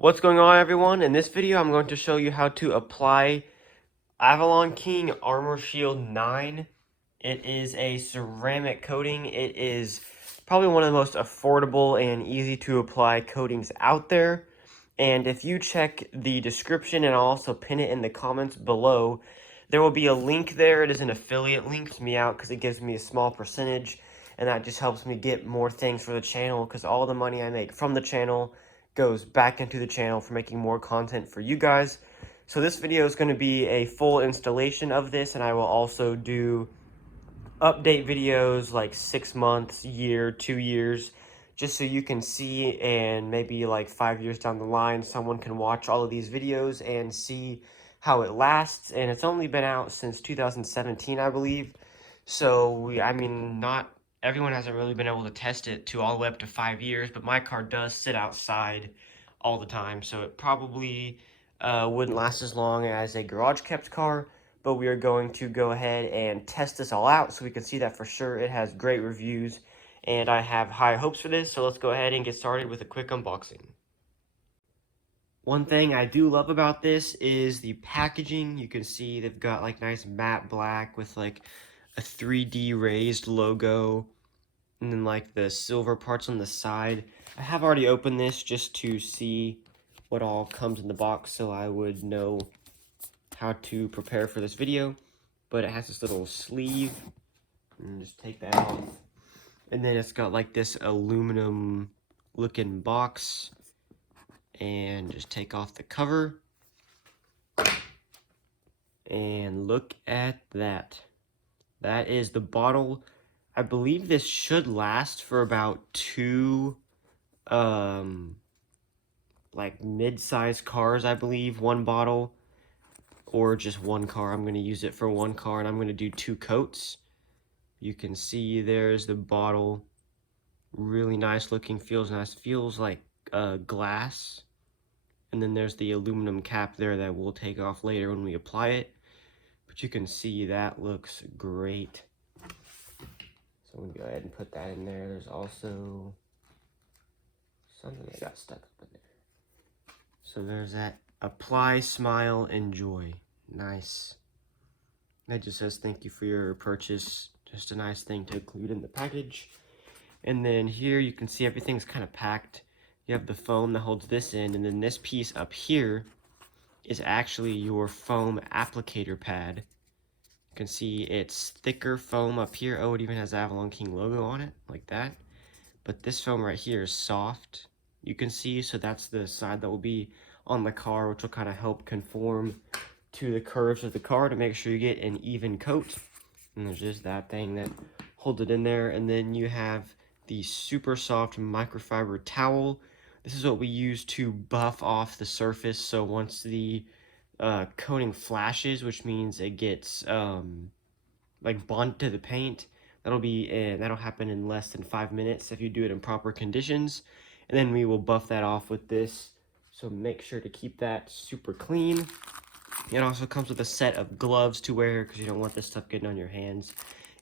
What's going on, everyone? In this video I'm going to show you how to apply Avalon King Armor Shield 9. It is a ceramic coating. It is probably one of the most affordable and easy to apply coatings out there. And if you check the description, and I'll also pin it in the comments below, there will be a link there. It is an affiliate link. It helps me out because it gives me a small percentage, and that just helps me get more things for the channel, because all the money I make from the channel goes back into the channel for making more content for you guys. So this video is going to be a full installation of this, and I will also do update videos like 6 months, year, 2 years, just so you can see, and maybe like 5 years down the line someone can watch all of these videos and see how it lasts. And it's only been out since 2017, I believe. So I mean, not everyone hasn't really been able to test it to all the way up to 5 years, but my car does sit outside all the time, so it probably wouldn't last as long as a garage kept car. But we are going to go ahead and test this all out so we can see that for sure. It has great reviews, and I have high hopes for this, so let's go ahead and get started with a quick unboxing. One thing I do love about this is the packaging. You can see they've got like nice matte black with like a 3D raised logo, and then like the silver parts on the side. I have already opened this just to see what all comes in the box, so I would know how to prepare for this video. But it has this little sleeve, and just take that off, and then it's got like this aluminum looking box, and just take off the cover, and look at that. That is the bottle. I believe this should last for about two like mid-sized cars, I believe, one bottle, or just one car. I'm going to use it for one car, and I'm going to do 2 coats. You can see there's the bottle. Really nice looking, feels nice, feels like glass. And then there's the aluminum cap there that we'll take off later when we apply it. But you can see that looks great. So I'm going to go ahead and put that in there. There's also something that got stuck up in there. So there's that. Apply, smile, enjoy. Nice. That just says thank you for your purchase. Just a nice thing to include in the package. And then here you can see everything's kind of packed. You have the foam that holds this in, and then this piece up here is actually your foam applicator pad. You can see it's thicker foam up here. Oh, it even has the Avalon King logo on it, like that. But this foam right here is soft, you can see, so that's the side that will be on the car, which will kind of help conform to the curves of the car to make sure you get an even coat. And there's just that thing that holds it in there. And then you have the super soft microfiber towel. This is what we use to buff off the surface, so once the coating flashes, which means it gets like bonded to the paint, that'll happen in less than 5 minutes if you do it in proper conditions. And then we will buff that off with this, so make sure to keep that super clean. It also comes with a set of gloves to wear, because you don't want this stuff getting on your hands.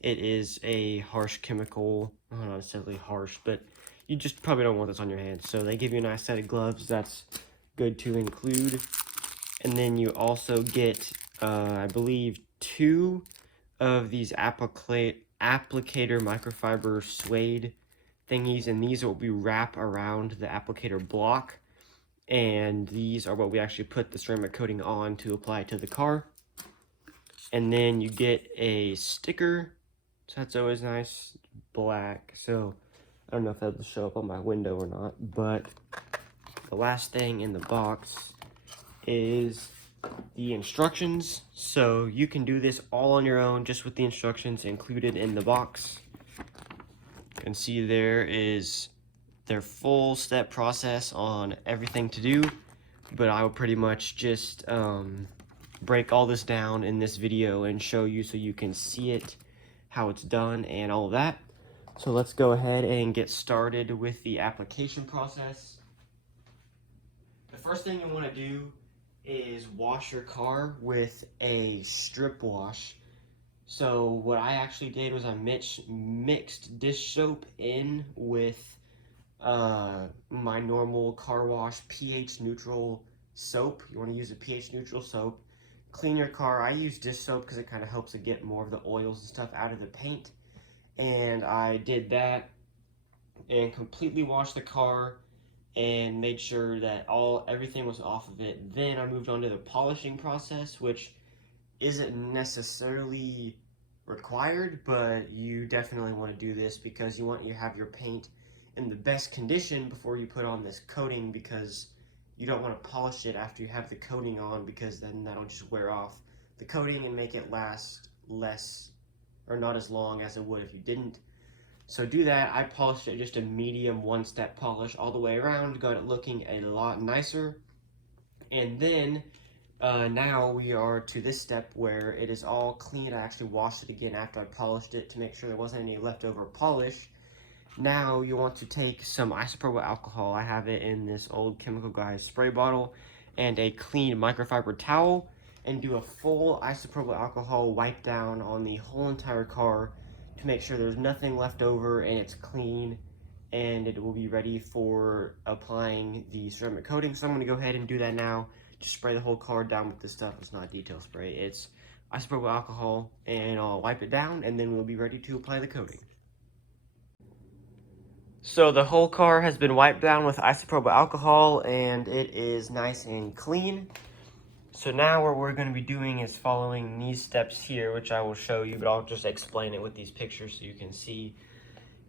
It is a harsh chemical, well, not necessarily harsh, but you just probably don't want this on your hands. So they give you a nice set of gloves. That's good to include. And then you also get, I believe, 2 of these applicator microfiber suede thingies, and these will be wrapped around the applicator block. And these are what we actually put the ceramic coating on to apply it to the car. And then you get a sticker, so that's always nice, black. So I don't know if that'll show up on my window or not, but the last thing in the box is the instructions. So you can do this all on your own, just with the instructions included in the box. You can see there is their full step process on everything to do, but I will pretty much just break all this down in this video and show you so you can see it, how it's done, and all of that. So let's go ahead and get started with the application process. The first thing you want to do is wash your car with a strip wash. So what I actually did was I mixed dish soap in with my normal car wash pH neutral soap. You want to use a pH neutral soap. Clean your car. I use dish soap because it kind of helps to get more of the oils and stuff out of the paint. And I did that and completely washed the car and made sure that everything was off of it. Then I moved on to the polishing process, which isn't necessarily required, but you definitely want to do this because you want to have your paint in the best condition before you put on this coating, because you don't want to polish it after you have the coating on, because then that'll just wear off the coating and make it last less or not as long as it would if you didn't. So do that. I polished it just a medium one-step polish all the way around, got it looking a lot nicer. And then now we are to this step where it is all clean. I actually washed it again after I polished it to make sure there wasn't any leftover polish. Now you want to take some isopropyl alcohol. I have it in this old Chemical Guys spray bottle and a clean microfiber towel, and do a full isopropyl alcohol wipe down on the whole entire car to make sure there's nothing left over and it's clean, and it will be ready for applying the ceramic coating. So I'm going to go ahead and do that now. Just spray the whole car down with this stuff. It's not detail spray, it's isopropyl alcohol, and I'll wipe it down and then we'll be ready to apply the coating. So the whole car has been wiped down with isopropyl alcohol and it is nice and clean. So now what we're going to be doing is following these steps here, which I will show you, but I'll just explain it with these pictures so you can see.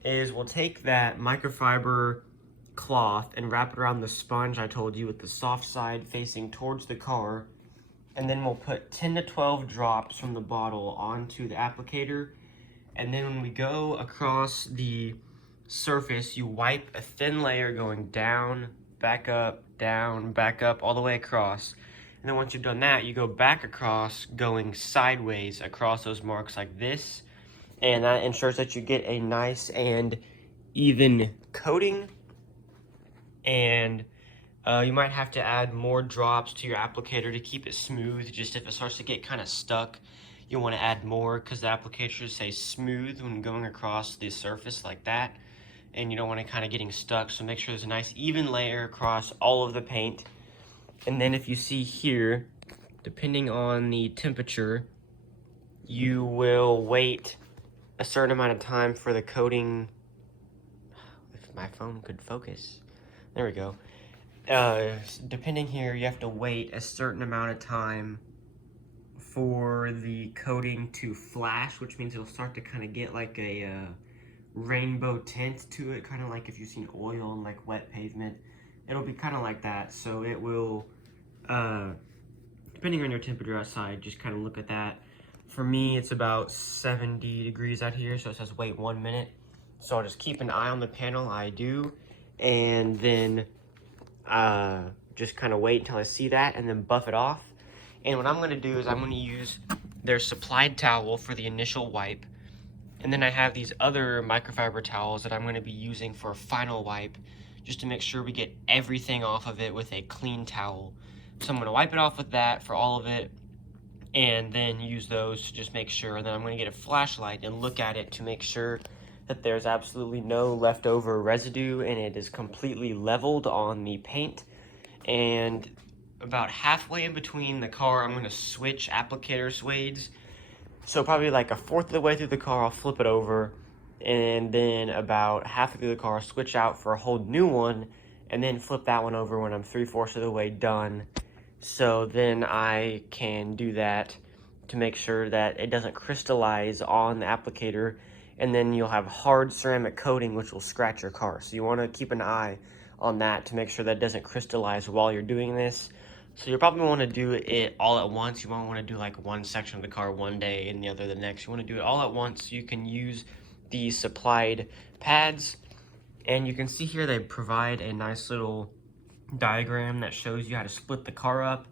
Is we'll take that microfiber cloth and wrap it around the sponge I told you, with the soft side facing towards the car, and then we'll put 10 to 12 drops from the bottle onto the applicator, and then when we go across the surface, you wipe a thin layer going down, back up, all the way across. And then once you've done that, you go back across, going sideways across those marks like this, and that ensures that you get a nice and even coating. And you might have to add more drops to your applicator to keep it smooth. Just if it starts to get kind of stuck, you want to add more, because the applicator should stay smooth when going across the surface like that, and you don't want it kind of getting stuck. So make sure there's a nice even layer across all of the paint. And then if you see here, depending on the temperature, you will wait a certain amount of time for the coating. If my phone could focus. There we go. Depending here, you have to wait a certain amount of time for the coating to flash, which means it'll start to kind of get like a rainbow tint to it, kind of like if you've seen oil on like wet pavement. It'll be kind of like that. So it will, depending on your temperature outside, just kind of look at that. For me, it's about 70 degrees out here, so it says wait 1 minute. So I'll just keep an eye on the panel, I do, and then just kind of wait until I see that and then buff it off. And what I'm going to do is I'm going to use their supplied towel for the initial wipe, and then I have these other microfiber towels that I'm going to be using for a final wipe, just to make sure we get everything off of it with a clean towel. So I'm going to wipe it off with that for all of it, and then use those to just make sure. And then I'm going to get a flashlight and look at it to make sure that there's absolutely no leftover residue and it is completely leveled on the paint. And about halfway in between the car, I'm going to switch applicator suedes. So probably like a fourth of the way through the car, I'll flip it over, and then about halfway through the car, I'll switch out for a whole new one, and then flip that one over when I'm 3/4 of the way done. So then I can do that to make sure that it doesn't crystallize on the applicator, and then you'll have hard ceramic coating which will scratch your car. So you want to keep an eye on that to make sure that it doesn't crystallize while you're doing this. So you probably want to do it all at once. You won't want to do like one section of the car one day and the other the next. You want to do it all at once so you can use the supplied pads. And you can see here they provide a nice little diagram that shows you how to split the car up.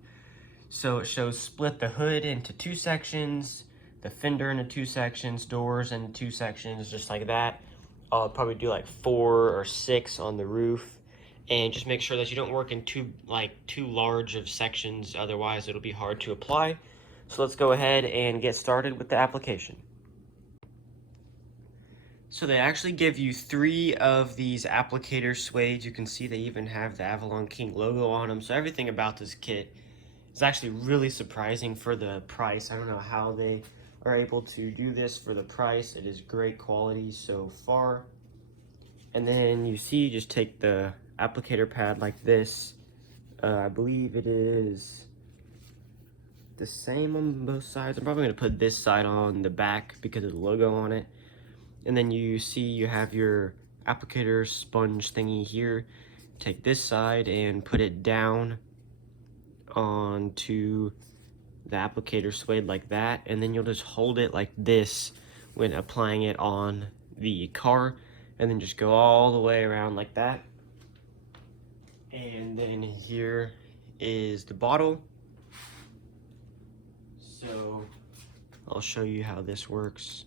So it shows split the hood into 2 sections, the fender into 2 sections, doors into 2 sections, just like that. I'll probably do like 4 or 6 on the roof. And just make sure that you don't work in too large of sections, otherwise it'll be hard to apply. So let's go ahead and get started with the application. So they actually give you 3 of these applicator suedes. You can see they even have the Avalon King logo on them. So everything about this kit is actually really surprising for the price. I don't know how they are able to do this for the price. It is great quality so far. And then you see, just take the applicator pad like this. I believe it is the same on both sides. I'm probably going to put this side on the back because of the logo on it. And then you see you have your applicator sponge thingy here. Take this side and put it down onto the applicator suede like that, and then you'll just hold it like this when applying it on the car, and then just go all the way around like that. And then here is the bottle. So I'll show you how this works.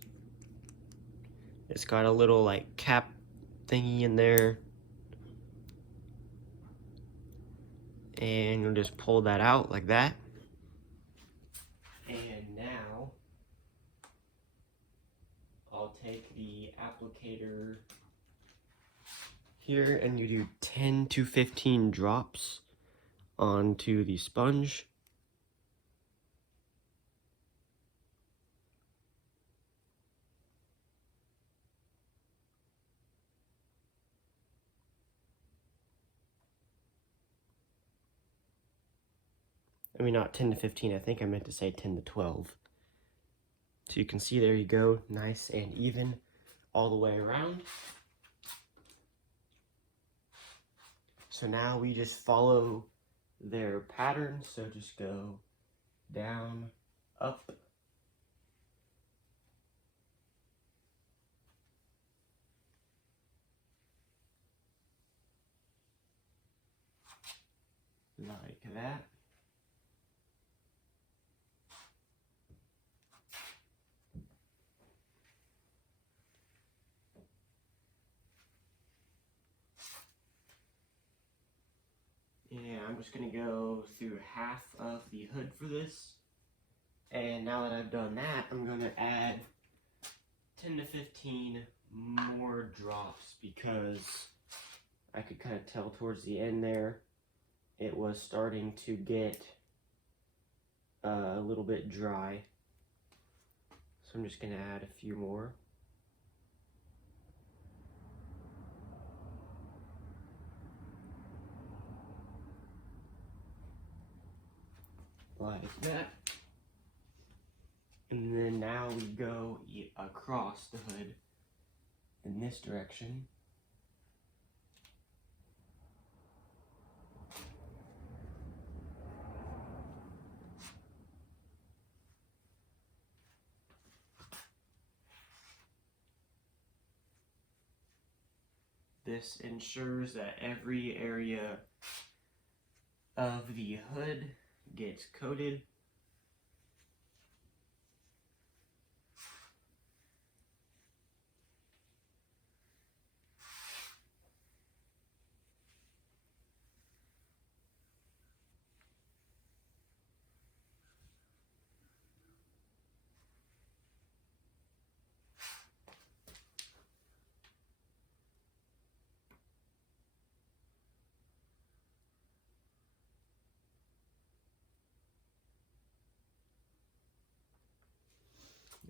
It's got a little like cap thingy in there, and you'll just pull that out like that. And now I'll take the applicator here, and you do 10 to 15 drops onto the sponge. I mean, not 10 to 15, I think I meant to say 10 to 12. So you can see, there you go, nice and even all the way around. So now we just follow their pattern, so just go down, up, like that. Yeah, I'm just gonna go through half of the hood for this. And now that I've done that, I'm gonna add 10 to 15 more drops, because I could kind of tell towards the end there it was starting to get a little bit dry. So I'm just gonna add a few more. Like that. And then now we go across the hood in this direction. This ensures that every area of the hood gets coated.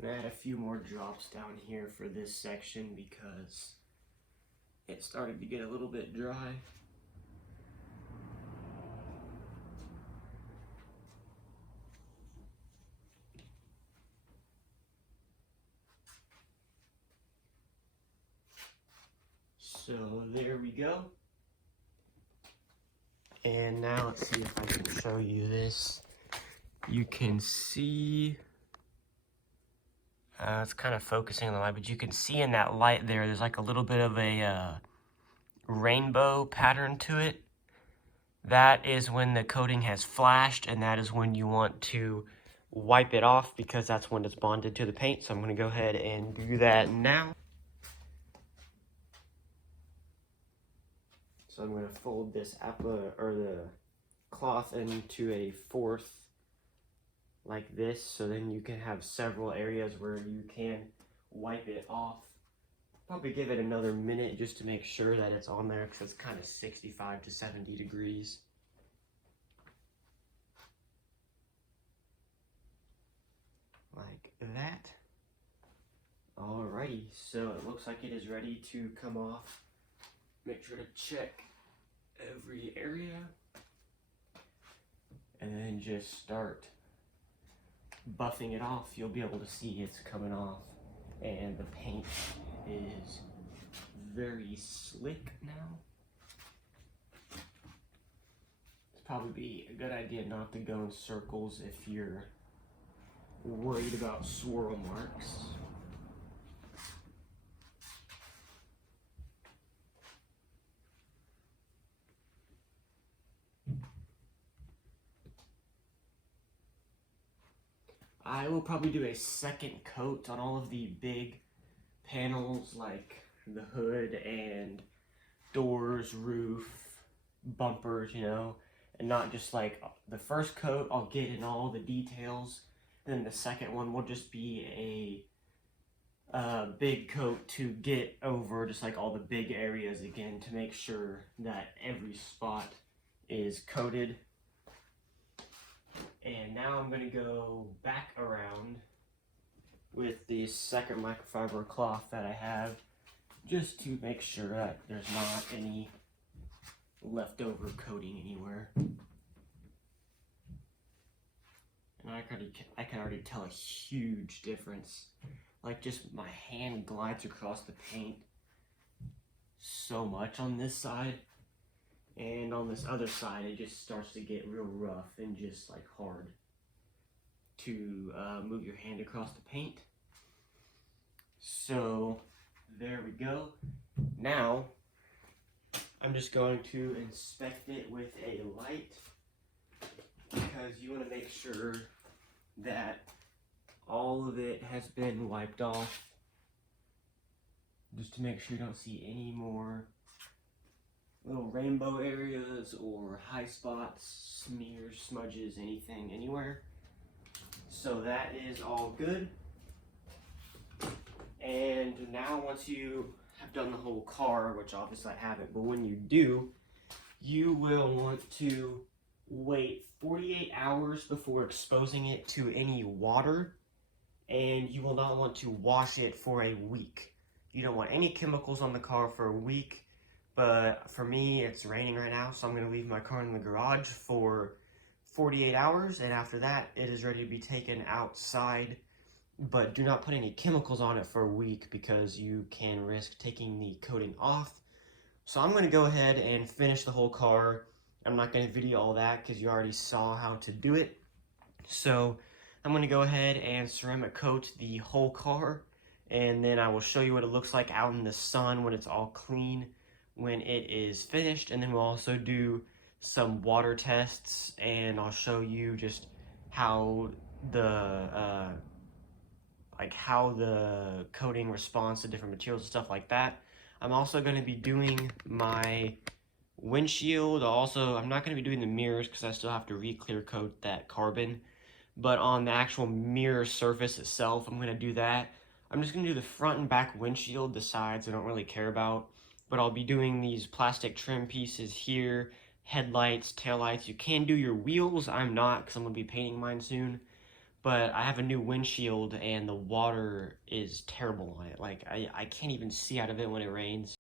And add a few more drops down here for this section because it started to get a little bit dry. So there we go. And now let's see if I can show you this. You can see, it's kind of focusing on the light, but you can see in that light there's like a little bit of a rainbow pattern to it. That is when the coating has flashed, and that is when you want to wipe it off, because that's when it's bonded to the paint. So I'm going to go ahead and do that now. So I'm going to fold this the cloth into a fourth like this, so then you can have several areas where you can wipe it off. Probably give it another minute just to make sure that it's on there because it's kind of 65 to 70 degrees. Like that. Alrighty, so it looks like it is ready to come off. Make sure to check every area. And then just start buffing it off. You'll be able to see it's coming off. And the paint is very slick now. It's probably a good idea not to go in circles if you're worried about swirl marks. I will probably do a second coat on all of the big panels like the hood and doors, roof, bumpers, you know, and not just like the first coat I'll get in all the details, and then the second one will just be a big coat to get over just like all the big areas again to make sure that every spot is coated. And now I'm going to go back around with the second microfiber cloth that I have just to make sure that there's not any leftover coating anywhere. And I can already tell a huge difference. Like just my hand glides across the paint so much on this side. And on this other side, it just starts to get real rough and just like hard to move your hand across the paint. So there we go. Now I'm just going to inspect it with a light because you want to make sure that all of it has been wiped off, just to make sure you don't see any more little rainbow areas or high spots, smears, smudges, anything, anywhere. So that is all good. And now once you have done the whole car, which obviously I haven't, but when you do, you will want to wait 48 hours before exposing it to any water, and you will not want to wash it for a week. You don't want any chemicals on the car for a week. But for me, it's raining right now, so I'm going to leave my car in the garage for 48 hours, and after that, it is ready to be taken outside. But do not put any chemicals on it for a week because you can risk taking the coating off. So I'm going to go ahead and finish the whole car. I'm not going to video all that because you already saw how to do it. So I'm going to go ahead and ceramic coat the whole car, and then I will show you what it looks like out in the sun when it's all clean when it is finished. And then we'll also do some water tests, and I'll show you just how the coating responds to different materials and stuff like that. I'm also going to be doing my windshield. I'm not going to be doing the mirrors because I still have to re-clear coat that carbon, but on the actual mirror surface itself, I'm going to do that. I'm just going to do the front and back windshield. The sides I don't really care about. But I'll be doing these plastic trim pieces here, headlights, taillights. You can do your wheels. I'm not because I'm going to be painting mine soon. But I have a new windshield and the water is terrible on it. Like, I can't even see out of it when it rains.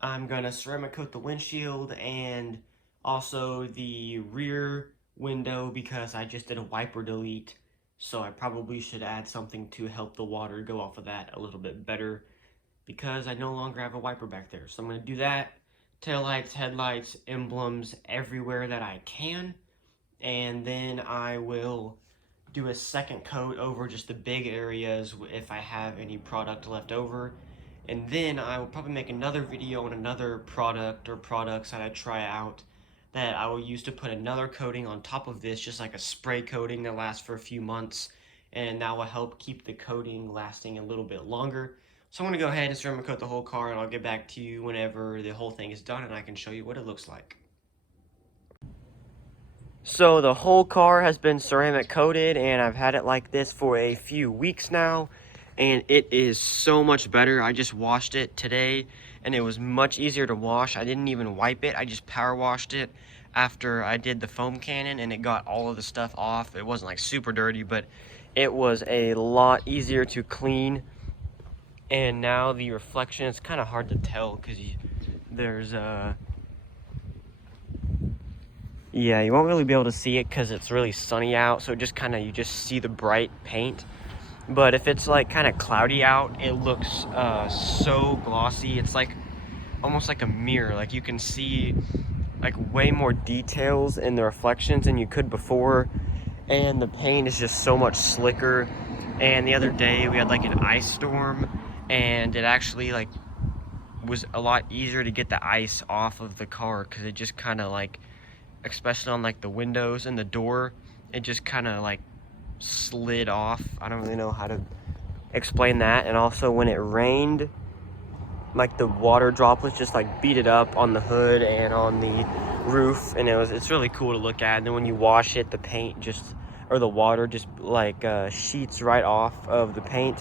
I'm going to ceramic coat the windshield and also the rear window because I just did a wiper delete. So I probably should add something to help the water go off of that a little bit better, because I no longer have a wiper back there. So I'm going to do that. Taillights, headlights, emblems, everywhere that I can. And then I will do a second coat over just the big areas if I have any product left over. And then I will probably make another video on another product or products that I try out that I will use to put another coating on top of this, just like a spray coating that lasts for a few months. And that will help keep the coating lasting a little bit longer. So I'm going to go ahead and ceramic coat the whole car, and I'll get back to you whenever the whole thing is done and I can show you what it looks like. So the whole car has been ceramic coated, and I've had it like this for a few weeks now, and it is so much better. I just washed it today and it was much easier to wash. I didn't even wipe it. I just power washed it after I did the foam cannon, and it got all of the stuff off. It wasn't like super dirty, but it was a lot easier to clean. And now the reflection, it's kind of hard to tell because there's yeah, you won't really be able to see it because it's really sunny out, so just kind of, you just see the bright paint. But if it's like kind of cloudy out, it looks so glossy. It's like almost like a mirror. Like you can see like way more details in the reflections than you could before, and the paint is just so much slicker. And the other day we had like an ice storm, and it actually like was a lot easier to get the ice off of the car because it just kind of like, especially on like the windows and the door, it just kind of like slid off. I don't really know how to explain that. And also when it rained, like the water droplets just like beat it up on the hood and on the roof, and it's really cool to look at. And then when you wash it, the paint just, or the water just like sheets right off of the paint.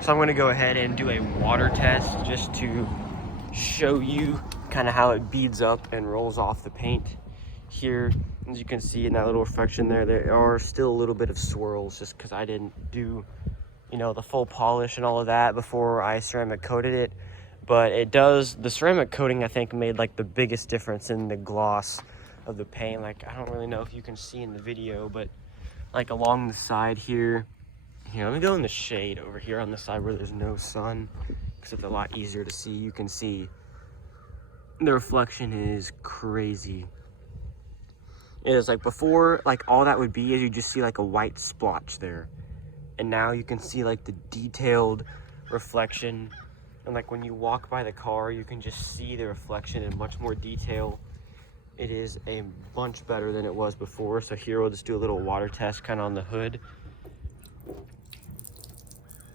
So I'm going to go ahead and do a water test just to show you kind of how it beads up and rolls off the paint. Here, as you can see in that little reflection there are still a little bit of swirls just because I didn't do, you know, the full polish and all of that before I ceramic coated it. But it does, the ceramic coating I think made like the biggest difference in the gloss of the paint. Like I don't really know if you can see in the video, but like along the side here, let me go in the shade over here on the side where there's no sun because it's a lot easier to see. You can see the reflection is crazy. It is like before, like all that would be is you just see like a white splotch there, and now you can see like the detailed reflection. And like when you walk by the car, you can just see the reflection in much more detail. It is a bunch better than it was before. So here we'll just do a little water test kind of on the hood.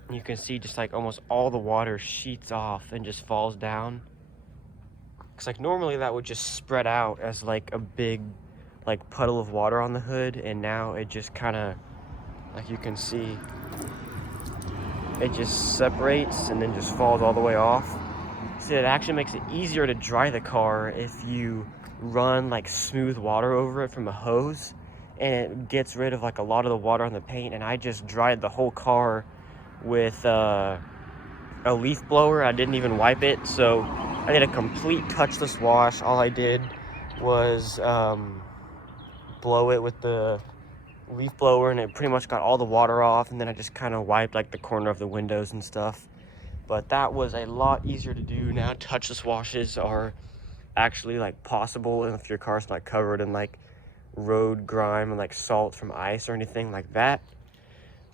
And you can see just like almost all the water sheets off and just falls down. Because like normally that would just spread out as like a big like puddle of water on the hood, and now it just kind of, like you can see, it just separates and then just falls all the way off. So it actually makes it easier to dry the car if you run like smooth water over it from a hose, and it gets rid of like a lot of the water on the paint. And I just dried the whole car with a leaf blower. I didn't even wipe it, so I did a complete touchless wash. All I did was blow it with the leaf blower, and it pretty much got all the water off, and then I just kind of wiped like the corner of the windows and stuff. But that was a lot easier to do. Now touchless washes are actually like possible if your car's not covered in like road grime and like salt from ice or anything like that.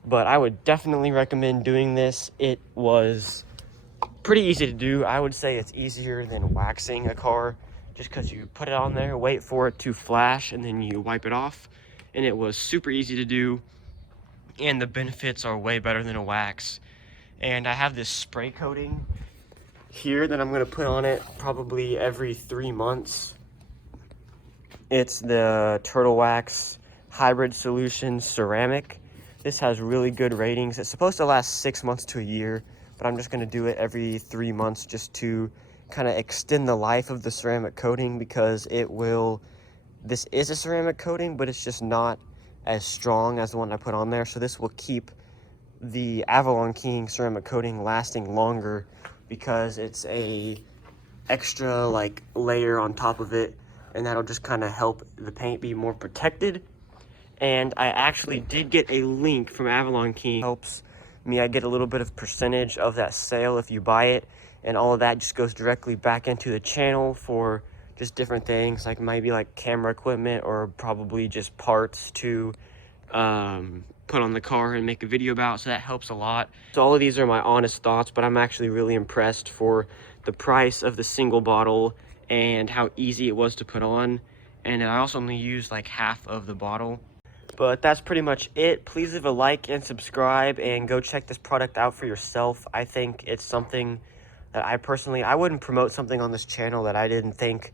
But I would definitely recommend doing this. It was pretty easy to do. I would say it's easier than waxing a car, just because you put it on there, wait for it to flash, and then you wipe it off. And it was super easy to do, and the benefits are way better than a wax. And I have this spray coating here that I'm going to put on it probably every 3 months. It's the Turtle Wax Hybrid Solution Ceramic. This has really good ratings. It's supposed to last 6 months to a year, but I'm just going to do it every 3 months just to kind of extend the life of the ceramic coating, because it will, this is a ceramic coating, but it's just not as strong as the one I put on there. So this will keep the Avalon King ceramic coating lasting longer, because it's a extra like layer on top of it, and that'll just kind of help the paint be more protected. And I actually did get a link from Avalon King. Helps me, I get a little bit of percentage of that sale if you buy it, and all of that just goes directly back into the channel for just different things, like maybe like camera equipment, or probably just parts to put on the car and make a video about. So that helps a lot. So all of these are my honest thoughts, but I'm actually really impressed for the price of the single bottle and how easy it was to put on. And I also only used like half of the bottle. But that's pretty much it. Please leave a like and subscribe, and go check this product out for yourself. I think it's something that I wouldn't promote something on this channel that I didn't think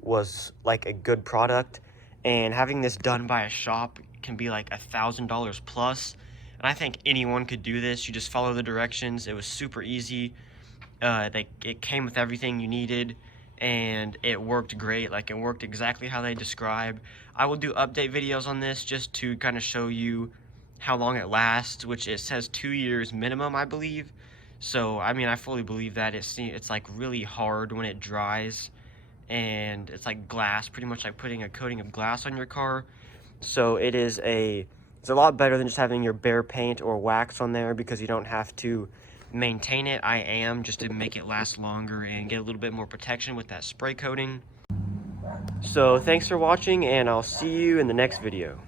was like a good product. And having this done by a shop can be like $1,000 plus. And I think anyone could do this. You just follow the directions. It was super easy. It came with everything you needed, and it worked great. Like, it worked exactly how they describe. I will do update videos on this just to kind of show you how long it lasts, which it says 2 years minimum, I believe. So I mean, I fully believe that. It's like really hard when it dries, and it's like glass, pretty much like putting a coating of glass on your car. So it's a lot better than just having your bare paint or wax on there, because you don't have to maintain it. I am, just to make it last longer and get a little bit more protection with that spray coating. So thanks for watching, and I'll see you in the next video.